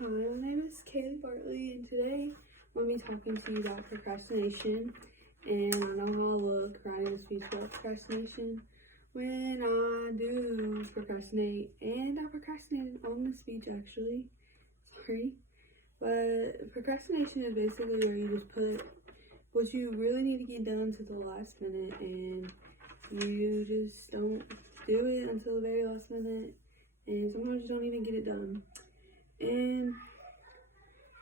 Hi, my name is Kaylee Bartley, and today I'm going to be talking to you about procrastination. And I know how I look writing a speech about procrastination when I do procrastinate, and I procrastinated on the speech actually. Sorry. But procrastination is basically where you just put what you really need to get done to the last minute, and you just don't do it until the very last minute, and sometimes you don't even get it done. And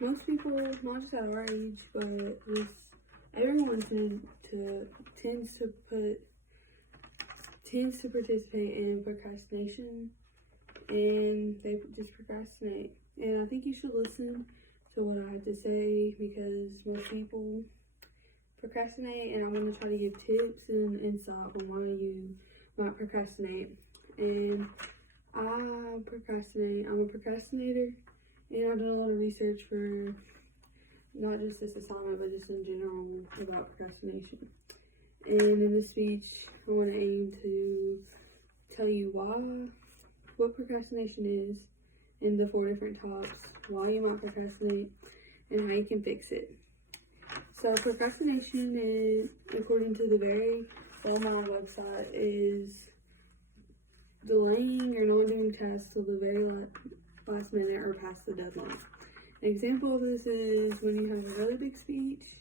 most people, not just at our age, but just everyone tends to participate in procrastination, and they just procrastinate. And I think you should listen to what I have to say, because most people procrastinate, and I'm going to try to give tips and insight on why you might procrastinate. And I procrastinate. I'm a procrastinator, and I've done a lot of research for not just this assignment, but just in general about procrastination. And in this speech, I want to aim to tell you what procrastination is, and the 4 different types, why you might procrastinate, and how you can fix it. So procrastination is, according to the very well-known website, is delaying or not doing tasks till the very last minute or past the deadline. An example of this is when you have a really big speech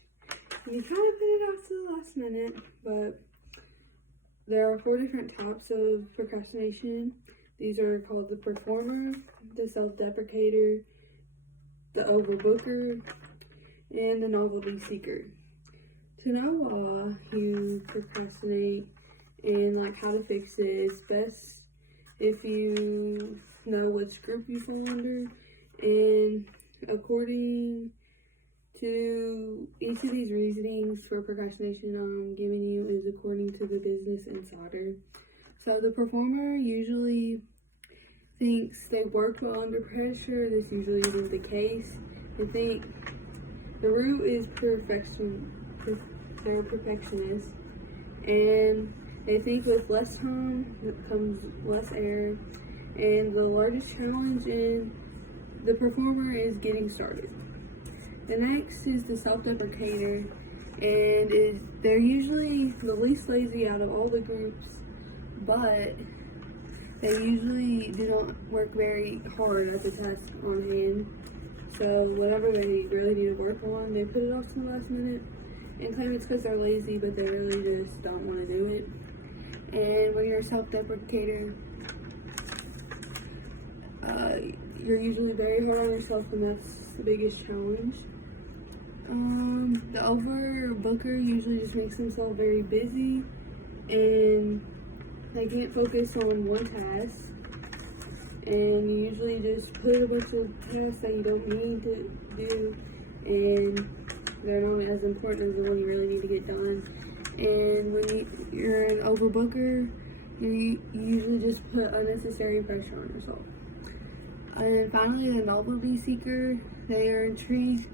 and you kind of put it off to the last minute. But there are 4 different types of procrastination. These are called the performer, the self-deprecator, the overbooker, and the novelty seeker. To know why you procrastinate and how to fix it, it's best if you know which group you fall under. And according to each of these reasonings for procrastination I'm giving you is according to the Business Insider. So the performer usually thinks they work well under pressure. This usually isn't the case. They think the root is perfection. They're perfectionists, and they think with less time comes less error. And the largest challenge in the performer is getting started. The next is the self-deprecator, and they're usually the least lazy out of all the groups, but they usually do not work very hard at the task on hand. So whatever they really need to work on, they put it off to the last minute and claim it's because they're lazy, but they really just don't want to do it. And when you're a self-deprecator, you're usually very hard on yourself, and that's the biggest challenge. The overbooker usually just makes themselves very busy, and they can't focus on one task, and you usually just put a bunch of tasks that you don't need to do, and they're not as important as the one you really need to get done. And when you're an overbooker, you usually just put unnecessary pressure on yourself. And finally, the novelty seeker, they are intrigued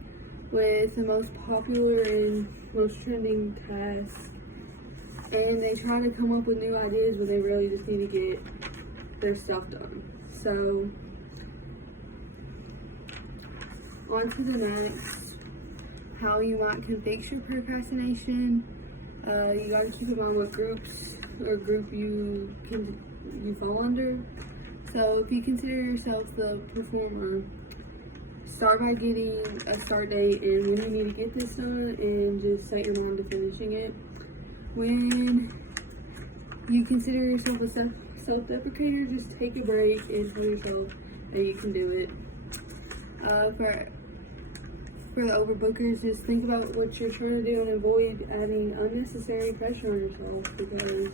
with the most popular and most trending tasks, and they try to come up with new ideas when they really just need to get their stuff done. So, on to the next, how you might can fix your procrastination. You gotta keep in mind what group you fall under. So if you consider yourself the performer, start by getting a start date and when you need to get this done, and just set your mind to finishing it. When you consider yourself a self-deprecator, just take a break and tell yourself that you can do it. For the overbookers, just think about what you're trying to do and avoid adding unnecessary pressure on yourself, because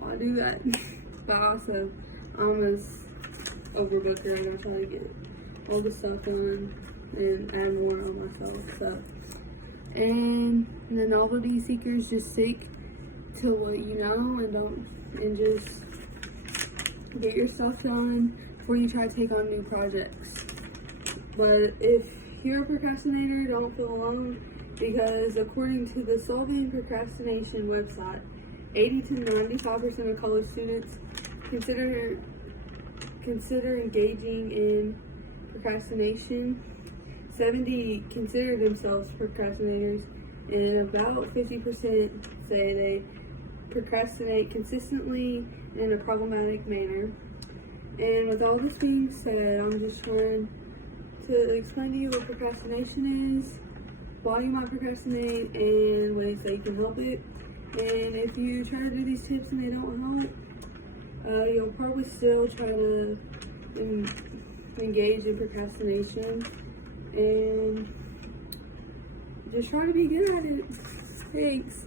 why do that? But also, I'm an overbooker, and I try to get all the stuff done and add more on myself. So, and the novelty seekers, just stick to what you know and just get your stuff done before you try to take on new projects. But if you're a procrastinator, don't feel alone, because according to the Solving Procrastination website, 80 to 95% of college students consider engaging in procrastination, 70 consider themselves procrastinators, and about 50% say they procrastinate consistently in a problematic manner. And with all this being said, I'm just trying to explain to you what procrastination is, why you might procrastinate, and ways that you can help it. And if you try to do these tips and they don't help, you'll probably still try to engage in procrastination and just try to be good at it. Thanks.